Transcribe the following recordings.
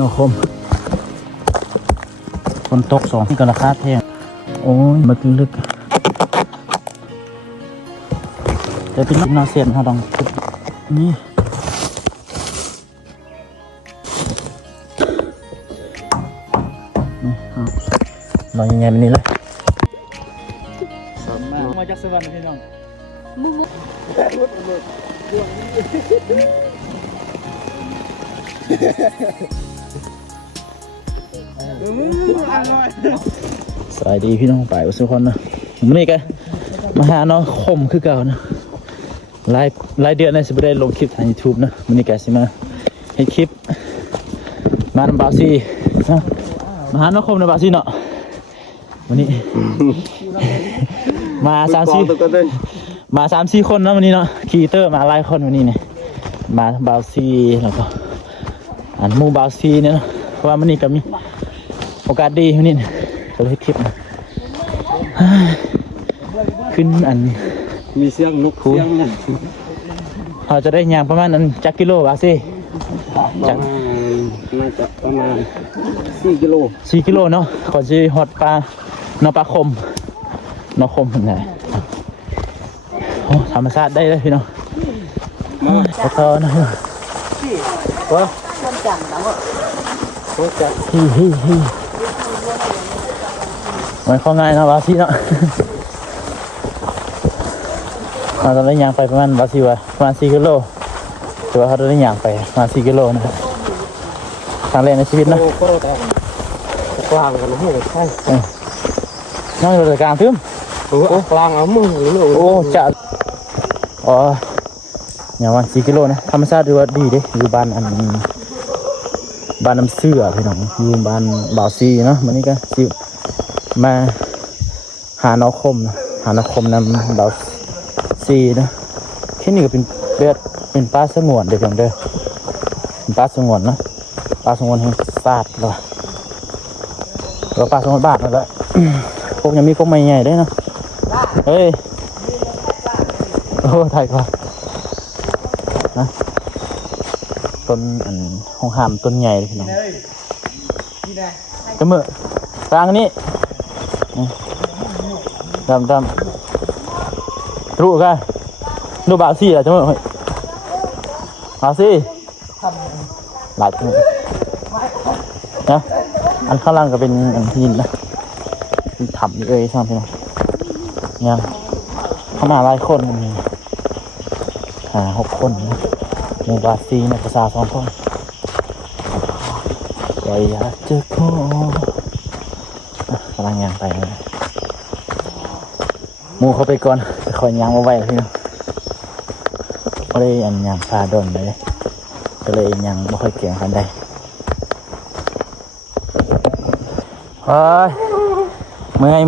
โนคมคนตกสองที่ก็ราคาแพงโอ้ยมาตึงลึกแต่เป็นนาเซียนเขาต้องนี่ลอยยังไงมันนี่เลยมาจากสวรรค์พี่น้องสวัสดีพี่น้องป่ายสุขคนนะวันนี้กันมาหาน้องคมคือเก่านะหลายเดือนในสิบได้ลงคลิปทาง YouTube นะวันนี้แกสิมาให้คลิปมาทำบาซีนะมาหาน้องคมในบาซีเนาะวันนี้มา3-4 คนนะวันนี้เนาะคีเตอร์มาหลายคนวันนี้เนี่ยมาบาซีแล้วก็อันมูบาซีเนี่ยนะเพราะว่าวันนี้ก็มีโอกาสดีวันนี้ก็เลยคลิปนะขึ้นอันมีเสียงนกเสียงนะเราจะได้ยางประมาณนั้นจักกิโลบาซีน่าจะประมาณ4 กิโลเนาะก่อนจะหอดปลาเนาะปลาคมเนาะคมเป็นไงโอ้ธรรมชาติได้เลยพี่น้องแล้วก็นะว่าฮิมันข้อง่ายนะบาซีเนาะเราจะได้ยางไปประมาณบาซีว่าประมาณ4 กิโลถือว่าเขาได้ยางไปประมาณ4 กิโลนะครับครั้งแรกในชีวิตนะกลางกันนะใช่น้องอยู่ในกลางทึ่มกลางเอามือหรือโอ้จะอ๋ออย่างว่า4 กิโลนะธรรมชาติดูว่าดีดิอยู่บ้านอันบ้านน้ำเสือพี่น้องอยู่บ้านบ่าวซีเนาะวันนี้ก็สิมาหาน้องคมหาน้องคมนำบ่าวซีนะที่นี่ก็เป็นป่าสงวนเด็กอย่างเด้อเป็นป่าสงวนนะป่าสงวนแห่งศาสตร์เลยแล้วป่าสงวนบาทนั่นแหละพวกยังมีพวกใหม่ใหญ่ได้นะเฮ้ยโอ้ถ่ายก่อนนะต้นอันห้องหามต้นใหญ่เลยพี่น้องจะเมื่อกลางนี้ดำรู้กันดูบาซี่อะจะเมื่อบาซี่หลายตัวนะอันข้างล่างก็เป็นอันที่ดินนะที่ถับเอ้ยใช่ไหมพี่น้องยังเข้ามาหลายคนมี6 คนนะมูบาซีในภาษา2 คนก็อยากจะขอกำลังยางไปเลยมูเขาไปก่อนคอยยางเอาไว้พี่น้องก็เลยอันยางพาดนเลยก็เลยยังไม่ค่อยเก่งกันได้เมื่อย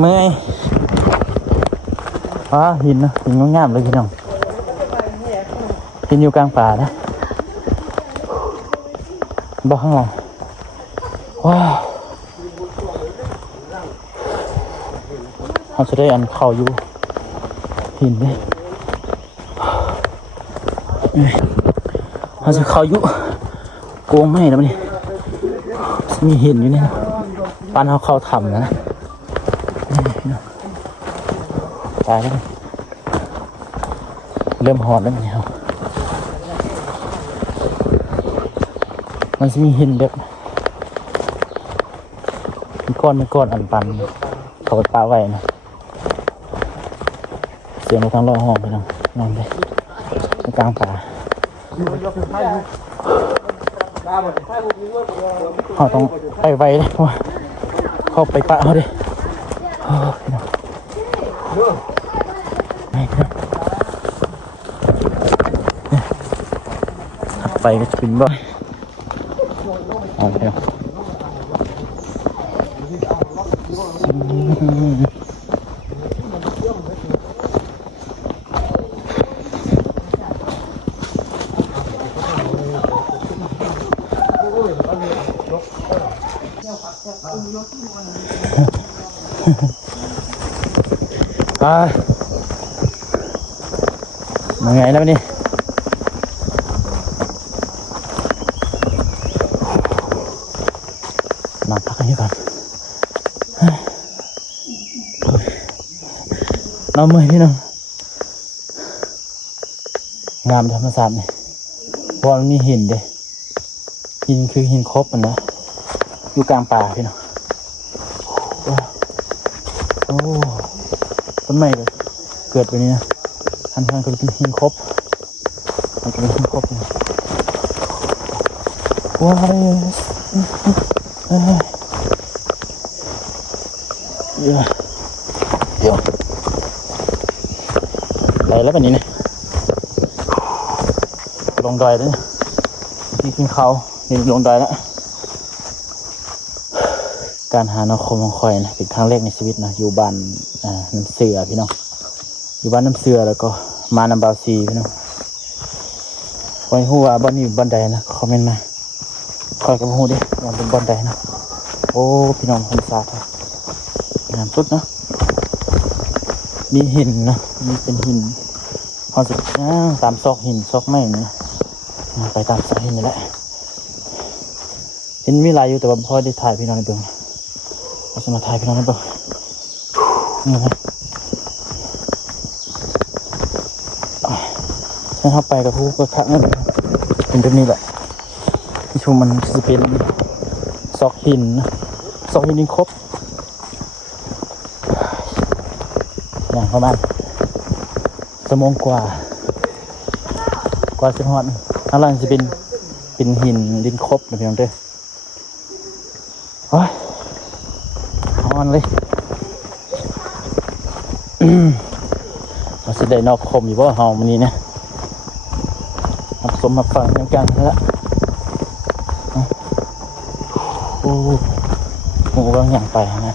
หินนะหินงามเลยพี่น้องหินอยู่กลางป่านะบอกข้างหลังว้าวเขาจะได้อันเข่าอยู่หินเลยเขาจะเข่าอยู่โกงไม่แล้วนี่มีหินอยู่นี่ปานเขาทำนะตายแล้วเริ่มหอดแล้วนี่ครับมันจะมีหินแบบมีก้อนอันปันเขาไปปาไว้นะเสียงมาทางลอยห้องไปนั่งไปกลางป่าเขาต้องไปไวเลยว่าเขาไปปะเขาดิไปก็จะเป็นบ่อยเอาไปแล้วยังไงแล้วนี่ โ มาพักกันก่อนเราเมื่อยพี่น้องงามธรรมศาสตร์นี่เพราะมันมีหินเด้หินคือหินครบมันนะอยู่กลางป่าพี่น้องโอ้ต้นไม้เลยเกิดไปนี้นะทันก็เป็นหินครบมันจะเป็นหินครบนะว้าวเดี๋ยวไปแล้วแบบนี้นะลงดอยแล้วนี่ขึ้นเขานี่ลงดอยแล้วการหานครของคอยนะเป็นครั้งแรกในชีวิตนะอยู่บ้านน้ำเสือพี่น้องอยู่บ้านน้ำเสือแล้วก็มาน้ำบาวซีพี่น้องคอยหัวบ้านนี้บ้านใดนะคอมเมนต์มาคอยกับหูดิว่าเป็นบ้านใดนะโอ้พี่น้องคนสาธุงามสุดนะมีหินนะมีเป็นหินเขาจะตามซอกหินซอกไม้นะไปตามซอกหินนี่แหละเห็นมีลายอยู่แต่ว่าพ่อได้ถ่ายพี่น้องในเบื้องเราจะมาถ่ายพี่น้องในเบื้องนี่นะฉันเข้าไปกับผู้กระทะนั่นเป็นแบบนี้แหละที่ชูมันจะเป็นซอกหินนะซอกหินนี่ครบอย่างประมาณชั่วโมงกว่าสิบหอดข้างล่างจะเป็นหินดินครบนะพี่น้องเด้อโอ้ยอ่อนเลยเราจะได้นอกคมอยู่บ่เฮามันนี้นะผสมมาฟังกันแล้วโอ้โหบางอย่างไปนะ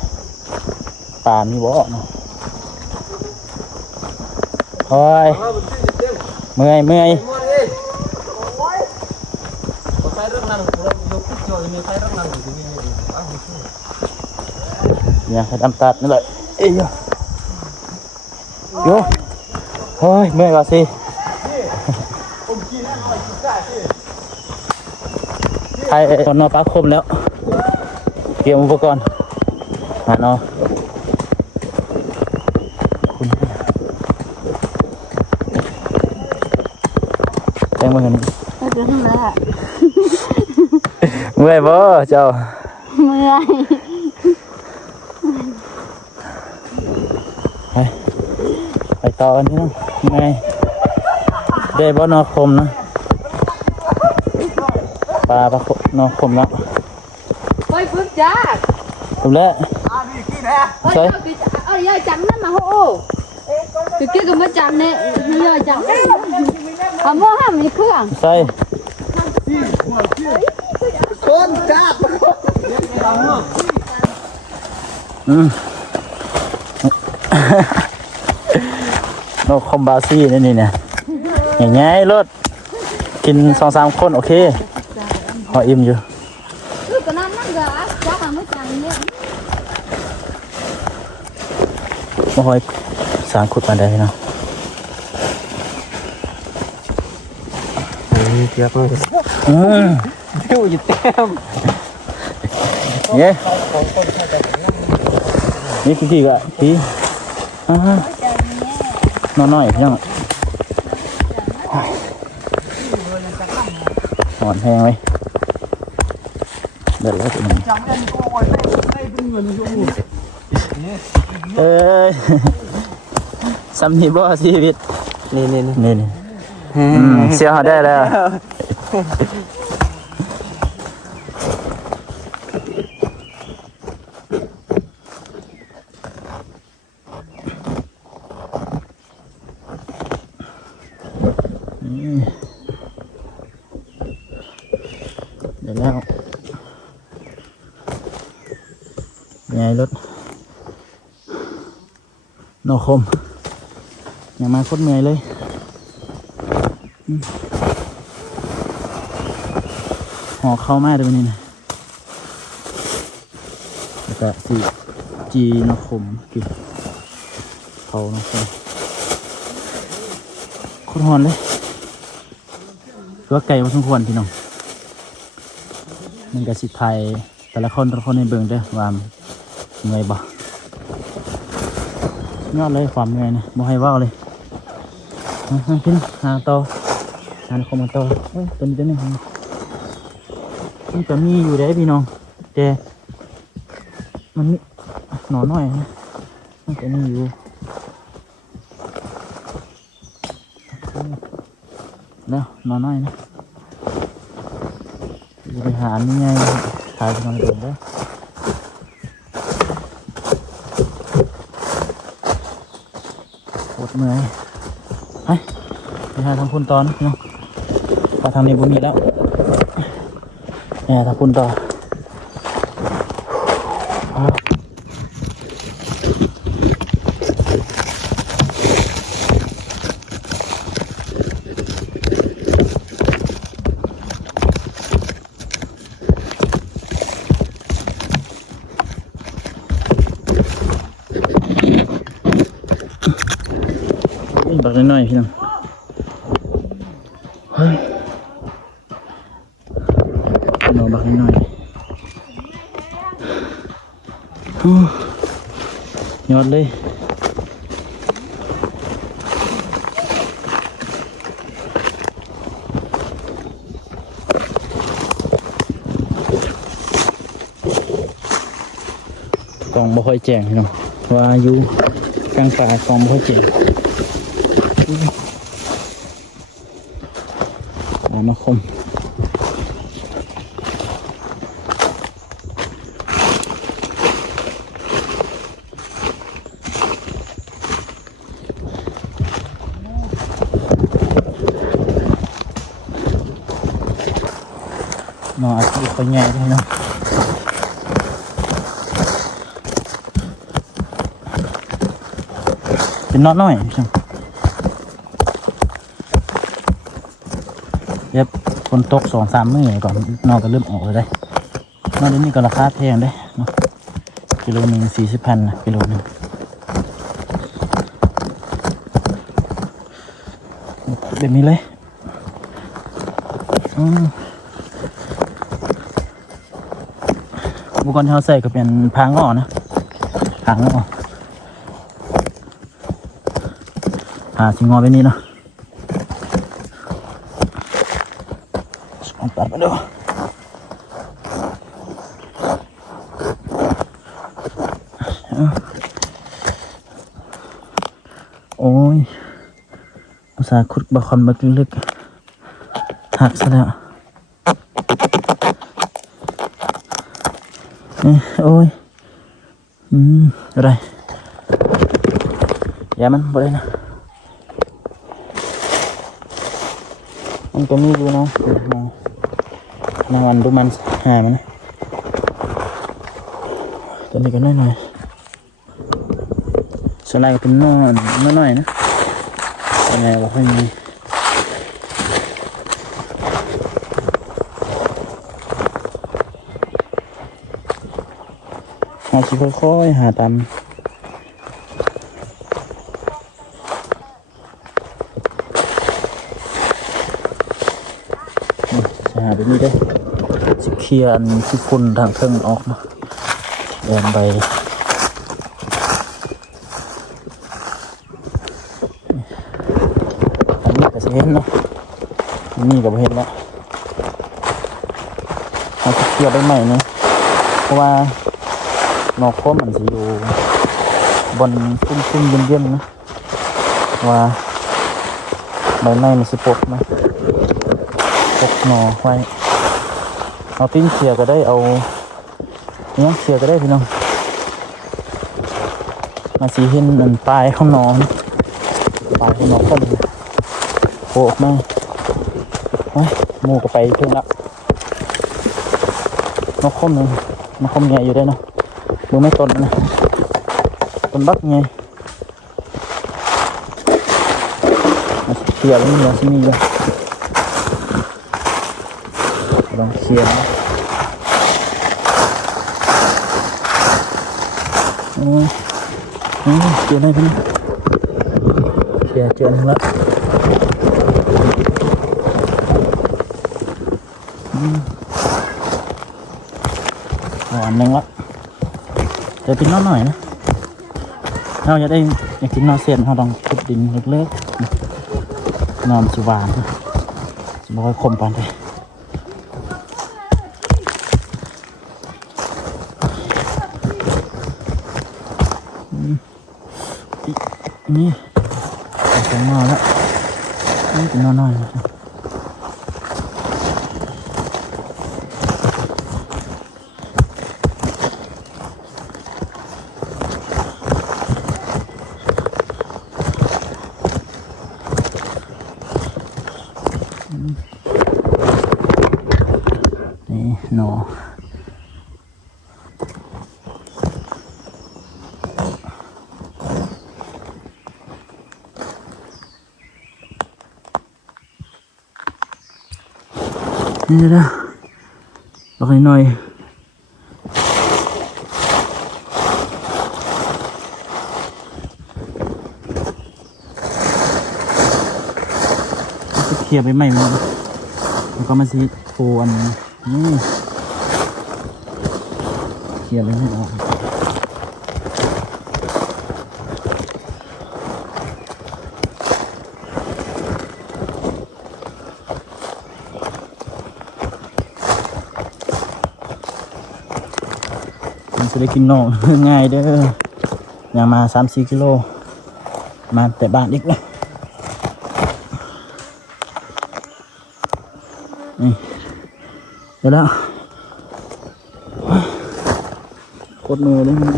ป่ามีบ่เนาะโอ้ยเมื่อยเนี่ยให้ดำตัดนั่นแหละเอ้ยโย่เฮ้ยเมื่อยว่ะสิไทยตอนนอปลาคมแล้วเตรียมอุปกรณ์หาเนาะคุณแจ้งมาเห็นเมื่อยบ่เจ้าเมื่อยไปต่อกันที่นั่นไงได้บ่นอคมนะปลานอคมแล้วไปพึ่งจ้าถูกแล้วใช่ยายจังนั่นมาโอ้คือกี้ก็ไม่จังเนี่ยยายจังทำว่าห้ามมีเครื่องใช่คนจ้านกคอมบาซี่นี่เนี่ยอย่างเงี้ยรถกิน2-3 คนโอเคพออิ่มอยู่ก็นั่นก็จ้าไม่จังเนี่ยมาหอย3 ขุดมาได้เนาะเทียบเลยเที่ยวอยู่เต็มเนี่ยนี่กี่กะพี่น้อยๆยังอ่อนแห้งไหมเด็ดแล้วตัวนี้เอ้ยซ้ำนี่บ่ชีวิตนี่เสียหาได้แล้วเดี๋ยวแล้วไงรถโนคมอย่ามาโคตรเหนื่อยเลยห่อเข้ามาเดี๋ยวนี้นะแล้วก็สีจีโนคมกินเขาโนคมโคตรหอนเลยตัวไก่มาสมควรพี่น้องมันก็สิไทย แต่ละคนในเบิ่งเด้อว่าเหนื่อยบ่ยอดเลยความเหนื่อยนี่บ่ให้เว้าเลยพี่หาต่อหาคอมมาต่อตัวนี้มันจะมีอยู่ได้พี่น้องแต่มันหนอน้อยนะมันจะมีอยู่แล้วหนอน้อยนะบริหารนี่ไงถ่ายมาเดินได้ปวดเมื่อยไปหาทางคุณตอนเนาะพอทางนี้บุมีแล้วทางคุณต่อบักน้อยๆพี่น้องเฮ้ยนอนบักน้อยๆยอดเลยกล่องบ่ค่อยแจ้งพี่น้องว่าอยู่กลางป่ากล่องบ่ค่อยแจ้งมาคมนอนอาทิตย์ไปไงด้วยนะเป็นนอนน้อยใช่ไหมเย็บฝนตก2-3 มื้อก่อนนอนก็เริ่มออกเลยได้นอนเดี๋ยวนี้ก็ราคาแพงได้เนาะกิโลนึง40,000นะกิโลนึงแบบนี้เลยอุปกรณ์ที่เราใส่ก็เป็นพางอ้อนะพางอ้อสิงอไปนี่เนาะตัดมาดูโอ้ยภาษาขุดบะคอนบักลึกหักซะแล้วโอ้ยอะไรอย่ามันบ่ได้นะมันก็มีอยู่เนาะนวันดูมันหามันนะตัวนี้ก็น้อยๆส่วนใหญ่ก็เป็นน้อยนะส่วนใหญ่ก็ค่อยมีหาชิค่อยๆหาตามหาแบบนี้ได้สิเคลียร์สิฝุ่นทางเครื่องออกเนาะเดินไปอันนี้ก็จะเห็นเนาะนี่ก็ไม่เห็นแล้วเราจะเคลียร์ไปใหม่นะเพราะว่านอกข้อมันจะอยู่บนซุ้มเย็นๆนะว่าใบไม้มันสิปกนะปกหนอไว้เอาปิ้งเสียก็ได้เอาเนี่ยเสียก็ได้พี่น้องมาสีเห็นอันปลายข้างนอนปลายข้างนอนต้นโผล่ออกมาหมูก็ไปถึงละนกคมนึงนกคมใหญ่อยู่ได้เนาะดูไม่ต้นนะต้นบักไงมาเสียแล้วนี่เหรอที่นี่เลยลองเคลียร์เจอได้ไหมเคลียร์เจอแล้ว อันหนึงละเดี๋ยวกินน้อยหน่อยนะเราจะได้อยากกินนอเซียนเราต้องขุดดินเล็กๆนอนสิหวานจะไม่ค่อยคมปานใดนี่ใส่หม้อแล้วนี่กินน้อยๆนะครับนี่หนอนี่นะลองหน่อยจะเคลียร์ไปใหม่มันแล้วก็มาซีโฟอันนี้เคลียร์ไปให้ออกจะได้กินนอกง่ายเด้ออย่างมา 3-4 กิโลมาแต่บ้านอีกนะนี่เดี๋ยวแล้วกดมือเลยมันน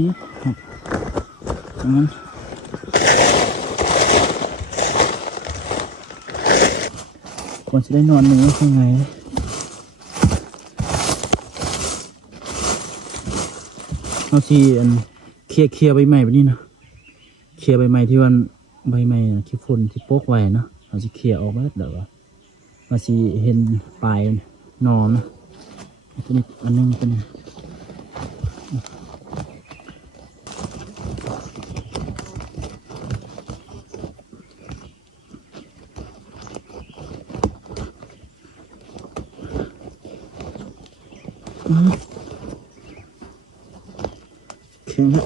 ี่งั้นก่อนจะได้นอนหนึ่งก็คือไงเอาทีเคลียร์ใบใหม่แบบนี้นะเคลียร์ใบใหม่ที่วันใบใหม่ที่ฝุ่นที่โป๊กไว้นะเอาสิเคลียร์ออกมาเดี๋ยวมาสิเห็นปลายนอนนะตัวนี้อันนึงเป็นเข่งแล้ว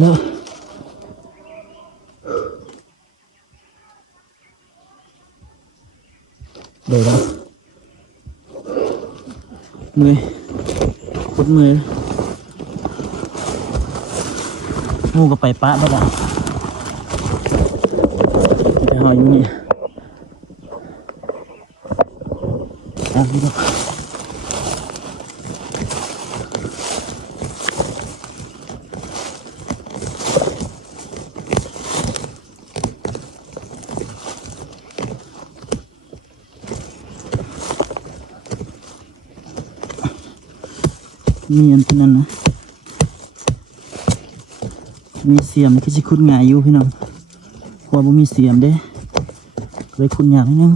แล้วเดี๋ยวนะมือพุดมืองูก็ไปปะบ้างละไปหอยอยู่นี่นี่ก็มีอันที่นั่นนะมีเสียมที่จะคุ้นง่ายอยู่พี่น้องเพราะว่ามีเสียมเด้เลยคุ้นยากนิดนึง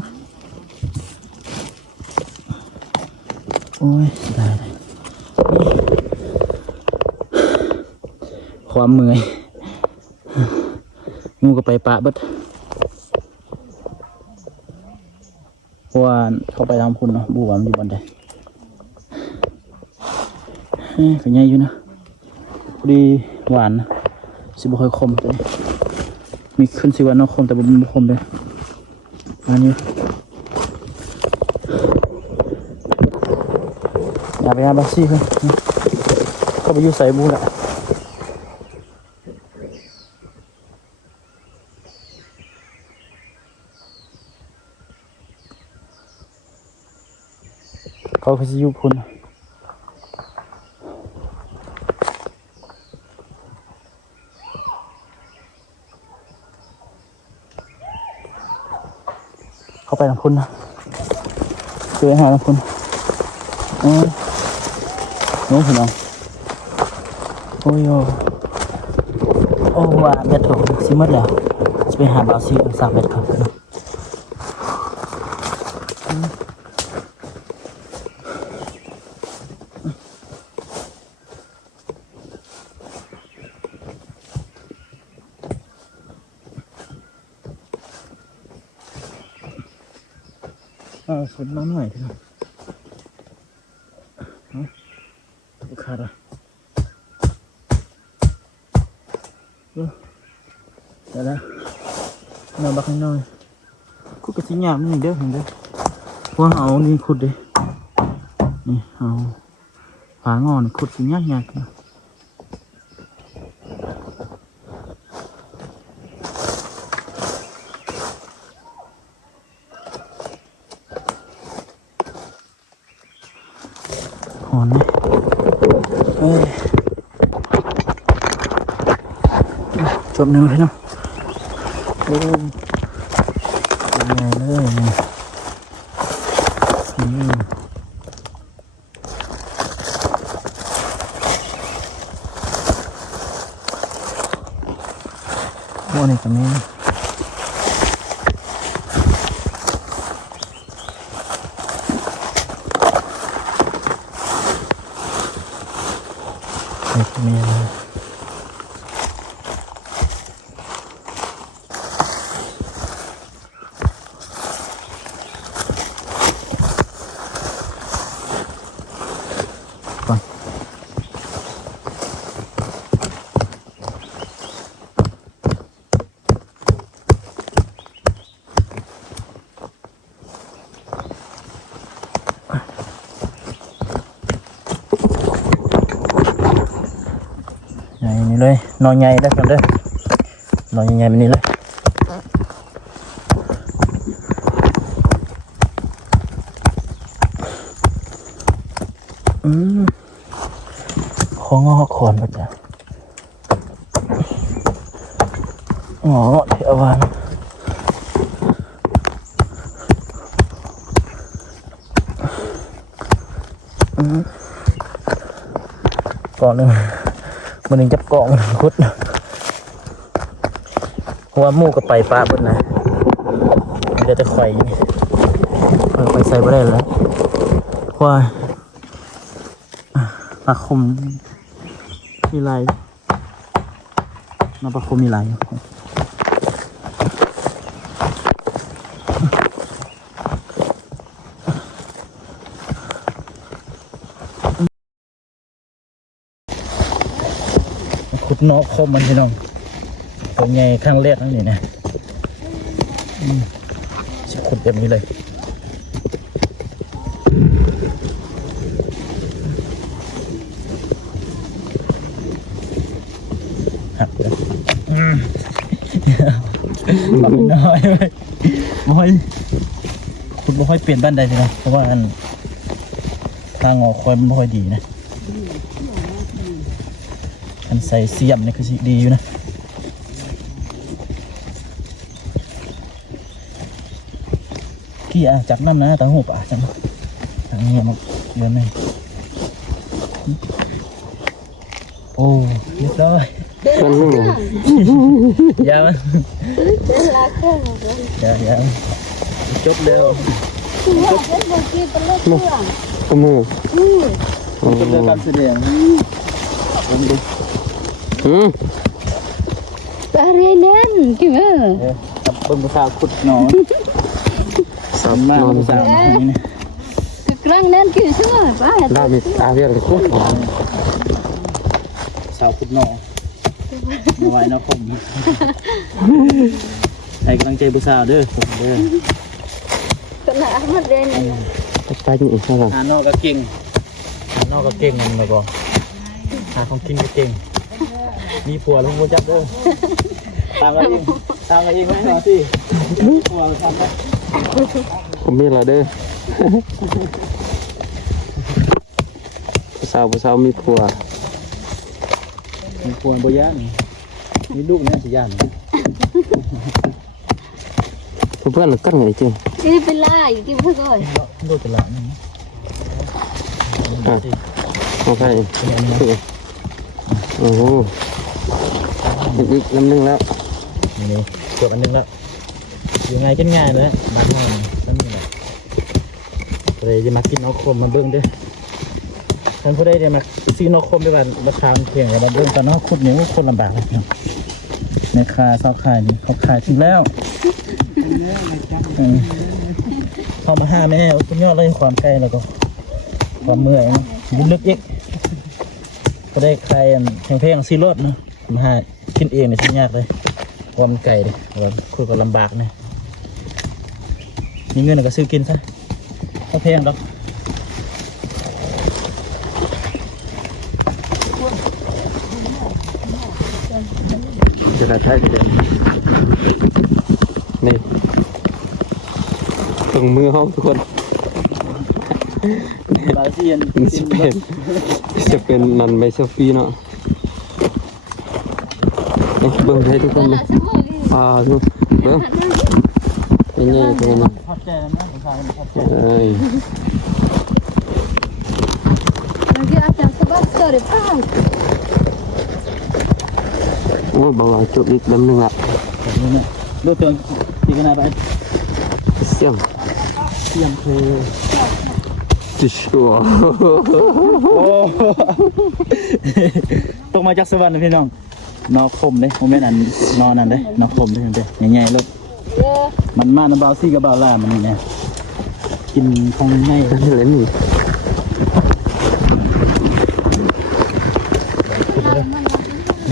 โอ้ยได้เลยความเมื่อยงูก็ไปปะเบิดเพราะว่าเข้าไปทำคุณเนาะบัวมันอยู่บนใดก็ใหญ่อยู่นะพอดีหวานนะสิบ่ค่อยคมตัวนี้มีขึ้นสิว่านอกคมแต่บ่คมเลยอันนี้อย่าไปหาบัสซี่เลยเข้าไปอยู่ใส่บูละเขาจะอยู่พุ่นเข้าไปทางพุ่นนะเจอหาทางพุ่นน้องพี่น้องโอ้ยโอ้ว่าเบ็ดถูกซิมัดแล้วจะไปหาบาวซีสักเบ็ดครับ ฝนมาหน่อยพี่น้องขาดอ่ะเดี๋ยวนะนอนบักข้างนอกคุดกระชิงยามนี่เด้อเห็นเด้อว่าเอานี่ขุดดินี่เอาฝางอนขุดสิยากยากนะหอนนี่จบหนึ่งเลยเนาะเป็นไงเลยโอ้นี่ตรงนี้ตรงนี้นะนี่เลยนอนใหญ่ได้กันเด้อนอนใหญ่ๆแบบนี้เลยของอขอนมาจ้ะอ๋อเดี๋ยววันก่อนหนึ่งมันหนึ่งจับเกาะมันคุดเพราะว่าหมูกับไปปลาบนนะมันจะไข่ไปใส่ไม่ได้แล้วเพราะว่าปลาคมมีลายปลาคมมีลายขุดนอกคมมันพี่น้องตัวใหญ่ข้างแรกนั่นนี่นะจะขุดแบบนี้เลยหักเลยหลับน้อยเลยบ่ค่อยขุดบ่ค่อยเปลี่ยนบ้านใดพี่น้องเพราะว่าทางออกคอยมันบ่ค่อยดีนะอันใส่เสียมนี่คือดีอยู่นะกี่จากน้ำนะตาหูป่ะจังทางนี้มาเยอะไหมโอ้เรียบร้อยมันไม่ยาวอย่าจบแล้วมือจบแล้วการแสดงHari nan gimana? กับเบิ้งภาษาขุดหนอนสามมากภาษาini Kekerang nan gitu semua. Dah habis akhir itu. สาวขุดหนอนมาไว้นะผมให้กำลังใจภาษาเด้อผมเด้อ Kena Ahmad deh ni. Tanya salah. หานอกก็เก่งหานอกก็เก่งมันมาบอกหาของกินก็เก่งมีผัวลงมือจับเด้อทำกันเองไหมหน่อยสิผัวทำไหม ผมมีอะไรเด้อผู้สาวมีผัว มีผัวบ่ย่านมีลูกเนี่ยสิย่าน เพื่อนกันไงจริง Ini pelai, gimana kau? ลูกจะหลับนี่ โอเคโอ้โหอีกลำนึงแล้ว นี่จบอันนึงแล้วยังไงกันง่ายเลยบ้านห้องนั่นนี่แหละเลยจะมากินนกคมมาเบิ้งด้วยท่านผู้ใดจะมาซื้อนกคมด้วยกันมาทำเพียงแต่มาเบิ้งตอนนกขุดนิ้วคนลำบากเลยในคาเสาขายนี่เขาขายทิ้งแล้ว เข้ามาห้าแม่สุดยอดเลยความไกลแล้วก็ความเมื่อยนะยืนลึกอีกก็ได้ใครเพลงซีรถนะมาห้าขึ้นเองเนี่ยชิ้นยากเลยความไกลเลยเราคุยกันลำบากนะมีเงินก็ซื้อกินซะถ้าแพงดอกจะได้ใช้กันเดิมนี่ตรงมือห้องทุกคน บาเซียน จะเป็นนันใบเซลฟี่เนาะนี่เบิ่งให้ทุกคนเลยทุกเบิ่งยังไงตัวนี้ ชอบแจ้นะผมฟังชอบแจ้ เอ้ย Lagi akan sebab story paham. โอ้บางหลังจุดอีกลำหนึ่งอ่ะ แบบนี้เนี่ยดูตัวที่ขนาดไป เสียง เสียงคือ จิชัว โอ้ตกมาจากสวรรค์นะพี่น้องนอกคมเลยโมเมนต์อันนอนนั่นเลยนอกคมเลยเด้ใหญ่ๆเลยมันมาน้ำเบาซี่กับเบาล่ามันนี่เนี่ยกินของใน นั่นเลยนี่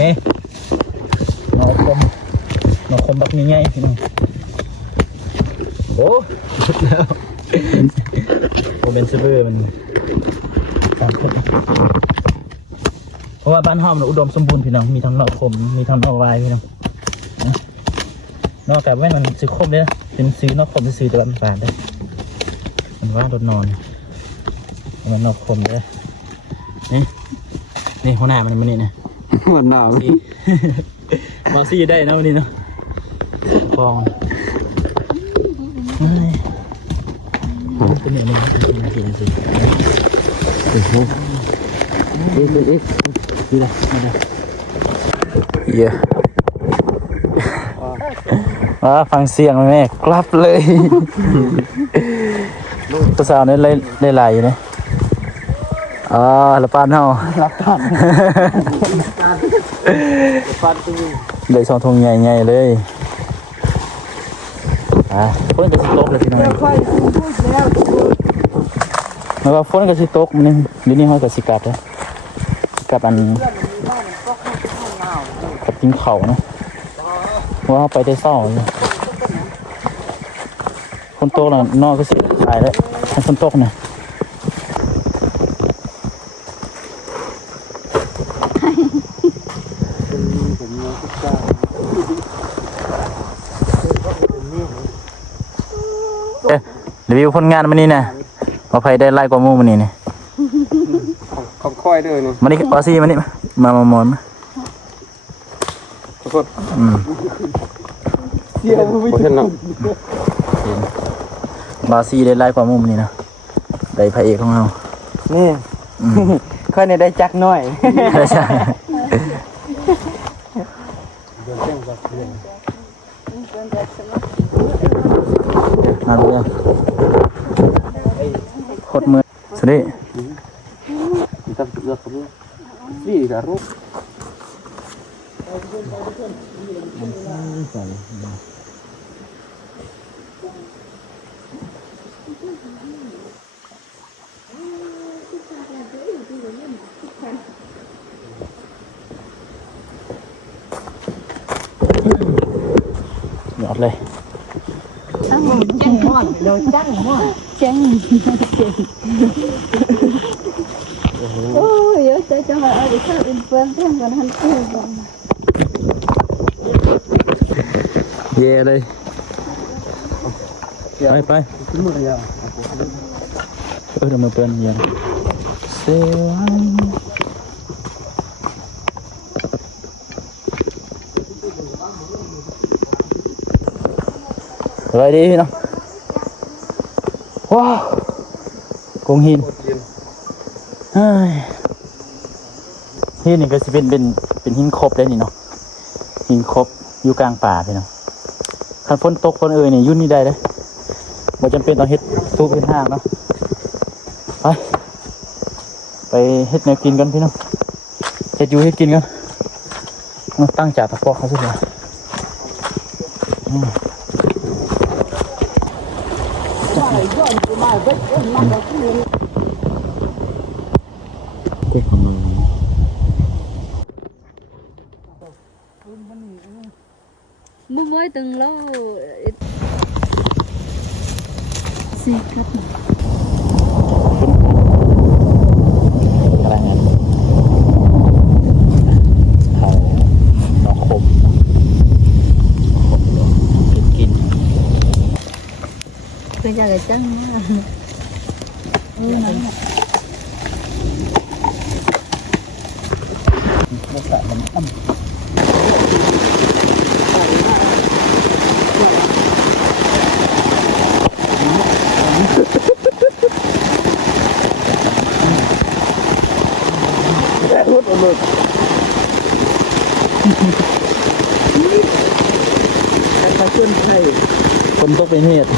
นี่นอกคมบักใหญ่ๆพี่น้องโอ้สุดแล้วโมเป็นซูเปอร์มันตามขึ้นเพราะว่าบ้านห้อมอุดมสมบูรณ์พี่น้องมีทั้งนอกคมมีทั้งนอกวายพี่น้องนอกแต่ว่ามันซื้อคมเลยนะเป็นซื้อนอกคมซื้อตัวมันฝาดได้มันว่ารถนอนมันนอกคมเลยนี่หัวหน้ามันนี่นะ มันหนาว มาซี่ได้นะวันนี้นะฟองเป็นอย่างนี้นะกินสิ อีก ดีเลยมาเลย เยอะ ฟังเสียงไหมแม่กลับเลยภาษาเนี่ยได้หลายอยู่นะละปานเฮาละปานเลยสองทงใหญ่ๆเลยฝนก็สิตกเลยพี่น้องแล้วก็ฝนก็สิตกมันเดี๋ยวนี้เขาก็สิกลับเลยกับอันกับกินเข่านะว่าไปได้เศร้าเลยคนโตแล้วนอกก็สิตายแล้วคนตกเนี่ยรีวิวผลงานมันนี่นะมาไปได้ไล่กว่ามูมันนี่เนี่ย ขอบค่อยด้วยนี่ มันนี่ปอซี่มันนี่มามอน ทุกคนเสียวไม่เห็นหรอก บาซี่ได้ไล่กว่ามูมันนี่นะได้พระเอกของเรา นี่ค่อยในได้จักน้อย ใช่มาดูยังโคตรมือสวัสดี kita berdua perlu sih garukหยอดเลย Oh, ya saya coba ada kan influencer kan hantu. เย่เลยไปเดี๋ยวมาเปิ้ลยังเซวันอะไรดีพี่น้องว้าวกงหินหินนี่ก็จะเป็นหินครบได้นี่เนาะหินครบอยู่กลางป่าพี่น้องคันฝนตกฝนนี่ยุ่นนี่ได้เลยบ่จำเป็นต้องเฮ็ดตู้เป็นห้างเนาะไปเฮ็ดแนวกินกันพี่น้องเฮ็ดอยู่เฮ็ดกินกันตั้งจ่าตะปอกเขาสิเลย mua mới từng lâu xe cắt กำลังงานเขาน้องคมกิน bây giờ là trắngคนตกเป็นเหตุ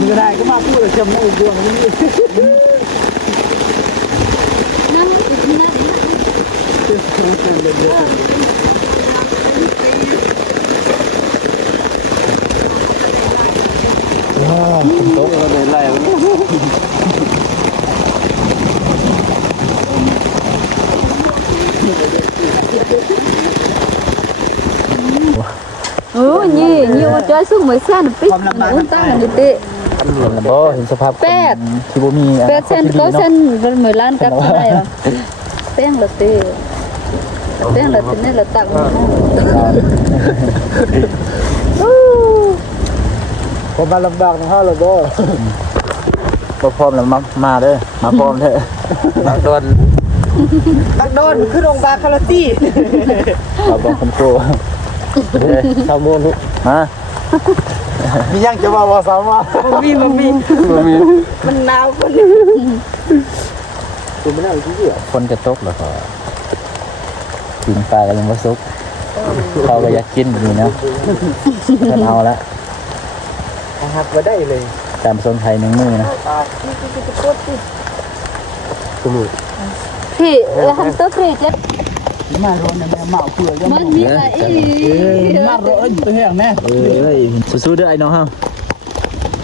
มือได้ก็มาพูดจำไม่ดวงนี่ năm tốc nó để lại nhiều chơi xuống mới xa được biết uống ta là được tệ là bó hình sắp Pet. thì bố mi bé sen có sen gần 10 lan cặp này à tên là tệ tên là thế này là tặng có ba lầm bạc nó là bó bó phom là mà đấy mà phom thế bạc đồn cứ đồng bạc là tí bạc đồn không cô sao mua lúc hảมียังจะมาว่าสาวมามีมันหนาวคนตัวมันหนาวจริงๆคนจะตกแล้วก็กินปลาก็ยังไม่สุกเขาก็อยากกินแบบนี้เนาะกันเอาละหักมาได้เลยตามโซนไทยหนึ่งมือนะ thì hắn tức thì chết mà rồi này mạo cửa cho mất biết là mà rồi tôi hẹn nèสู้ๆด้วยไอ้น้องฮะ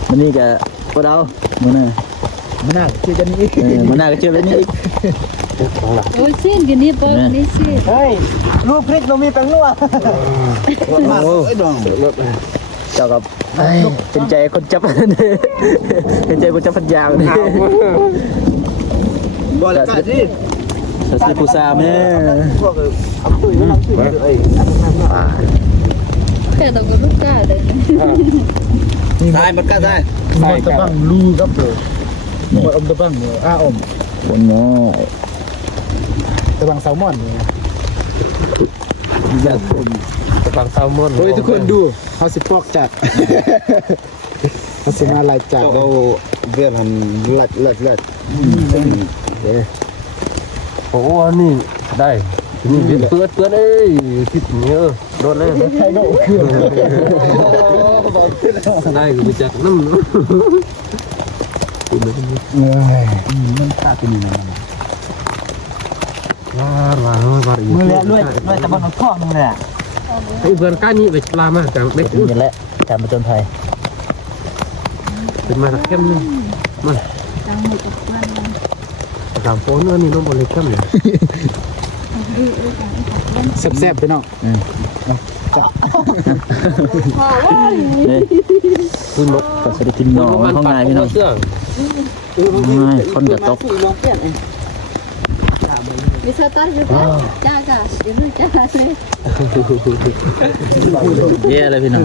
มันนี่กับพวกเรามันน่ะมันน่าเชื่อกันนี่มันน่าเชื่อกันนี่ ôi xin cái này bao cái xin เฮ้ยรูปพริกเรามีแป้งนัวมาไอ้ดองเจ้ากับเป็นใจคนจับเป็นใจคนจับพันยาวนี่บอลกันสิสติปูซาแม่ cái đầu có lúc cả đấy ได้มันก็ได้มันตะบังลูครับเด้อมันอมตะบังอมคนน้อยตะบังแซลมอนนี่อยากตะบังแซลมอนเฮ้ยทุกคนดูเขาสิปอกจัดเขาสิมาลายจัดเราเวียนหันหลัดโอ้นี่ได้นี่เปื้อนเอ้ยคิดเนี้ยโดนเลยใครก็คือ ได้ก็ไปจักน้ำ มันขาดตัวนี้นะ ว้ามือแล้วด้วยตะบังข้อนึงแหละ ไอ้เพื่อนก้านี่ไปปลามากจังเด็ก นี่แหละการผจญภัย เป็นมาเข้มนึงมัน đang một cái quan สามโฟนนี่น้องบอลเล็กเข้มเลย แซ่บๆไปน้องคุณนกก็จะได้กินหน่อข้างในพี่น้องคนจะตก bây giờ tao chưa có cha cả để nuôi cha thế เย่เลยพี่น้อง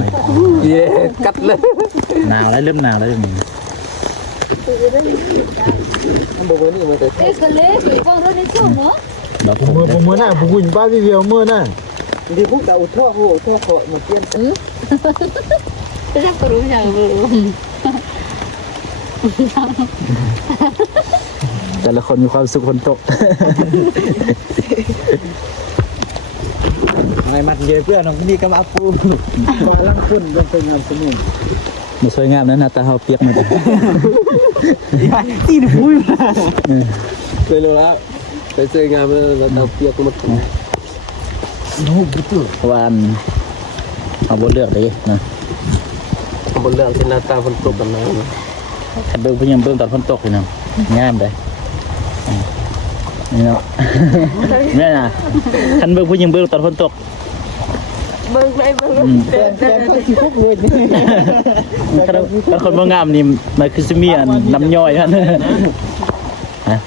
เย่กัดเลย หนาวแล้วเริ่มหนาวแล้ว cái cái lê cái con nó đi xuống nữa มือหน้าบุญป้าพี่เวียวมือหน้า cái rác có đúng rồi แต่ละคนมีความสุขคนตกไงมัดเยอะเพื่อนน้องนี่ก็มาปูล่างขึ้นลงไปงานสมุนมันสวยงามนะหน้าตาเขาเปียกเหมือนกันตีนพูดเลยรู้แล้ว ไปเจองานแล้วเราเปียกหมด ว่าเอาบนเลือกเลยนะ บนเรื่องเป็นหน้าตาฝนตกกันนะ ถ้าเบิ่งเพิ่นยังเบิ่งตอนฝนตกเลยนะงามเลยนี่เนาะแม่น่ะคันเบิ่งเพิ่นยังเบิ่งตอนฝนตก เบิ่งไปเบิ่งแต่สิพกเลย ถ้าคนบ่งามนี่มันคือสิมีอันน้ำย่อยหั่นฮะ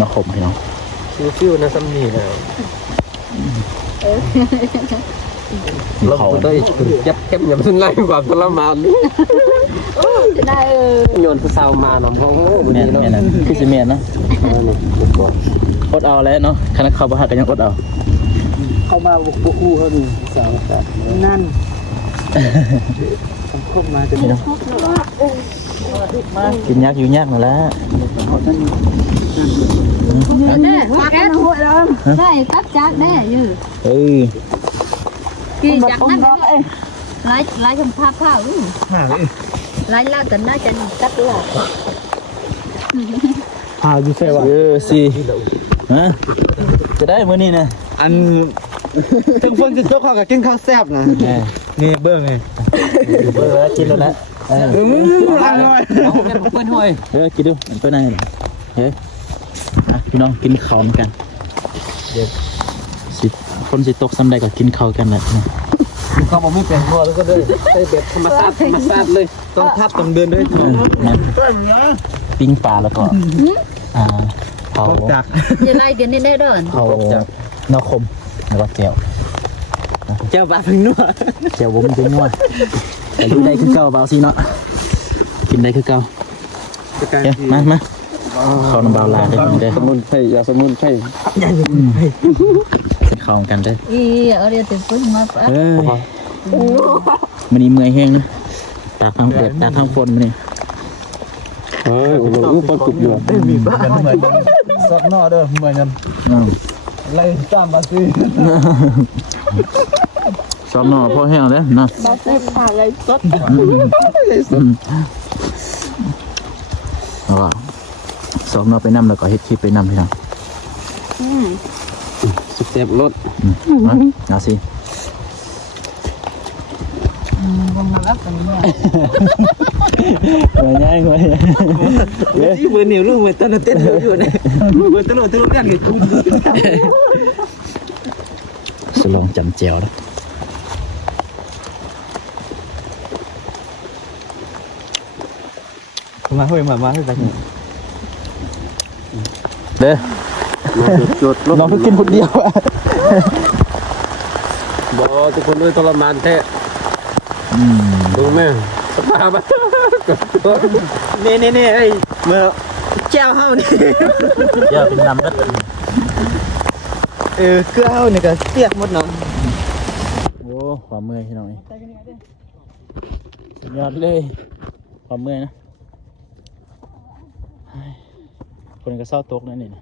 มาขมพี่น้อง ฟิวนะซัมนี่นะเราได้ยับเข้มยับขึ้นไล่ความทรมาน จะได้โยนผู้สาวมาหนอมห้องโง่ แม่นแม่นนะคือสิแม่นเนาะอดเอาแล้วเนาะคันเขาบ่ฮักก็ยังอดเอา เข้ามาบุกคู่เขาดูสาวนั่นคบมาจะไม่ กินยากอยู่ยากนั่นแหละ แน่ว่าแกหัวเราได้กับจักแน่อยู่ เอ้ย กี่จักนั่นลายชมภาพผ้าลายลากกันน่าจะตัดหลอก พาอยู่ใช่ว่า สิฮะจะได้มื้อนี้นะ อันถึงคนจะยกข้าวกับกินข้าวแซ่บนะนี่เบิ้งไง เบิ่งแล้วกินแล้วแหละ มึงรังหน่อย เอาเป็นเปิ้ลห้อย กินดูมันเป็นไงเฮ้ยพี่น้องกินข้าวกันเดี๋ยวสิคนสิตกซ้ำใดก็กินข้าวกันแหละ เขาบอกไม่เป็นหัวแล้วก็เลยได้แบบธรรมชาติเลย ต้องทับต้องเดินด้วย นะปิ้งปลาแล้วก็เผา จัก จะไล่กันนี่ได้เด้อ เผาเนื้อคมแล้วก็แจ่ว เจ้าปลาพึ่งนัว แจ่วผมเป็นนัวแต่กินได้คือเก่าเบาสิเนาะกินได้คือเก่าเฮ้ยมาข้าวน้ำเบาลาได้กินได้ สมุนไพรยาสมุนไพร กินข้าวกันได้ เอาเดี๋ยวติดพึ่งมาปะ มันนี่เมื่อยแห้งนะตากข้างเปียกตากข้างฝนมันนี่ เฮ้ยโอ้โหปลากุบอยู่ มีบ้านเหมือนซอกนอเด้อเหมือนกันไล่จ้ามมาซื้อ ซ้อมหน่อพ่อแห้งแล้วนะ มาเส้นผ่าเลยสด แล้วก็ซ้อมหน่อไปนำแล้วก็เฮ็ดคลิปไปนำพี่น้อง สุดเจ็บรถ มาเอาสิ มาแล้วกันเนี่ย เงยง่ายเงย ที่เบอร์เหนียวลูกเหมือนตอนเต้นอยู่เนี่ยเบอร์ตลอดเล่นกับคุณ สลองจำเจียวนะ มาเฮ้ยมาให้สักหน่อย เด้อ จุด น้องเพิ่งกินคนเดียวอ่ะ บ่ทุกคนด้วยทรมานแท้ดูแม่สภาพ นี่ไอ้เมื่อแก้วเฮานี่ เดี๋ยวเป็นน้ำแล้ว เกลือเฮานี่ก็เปียกหมดเนาะ โอ้ความเมื่อยพี่น้องสุดยอดเลยความเมื่อยนะคนก็เศร้าตกนั่นนี่นะ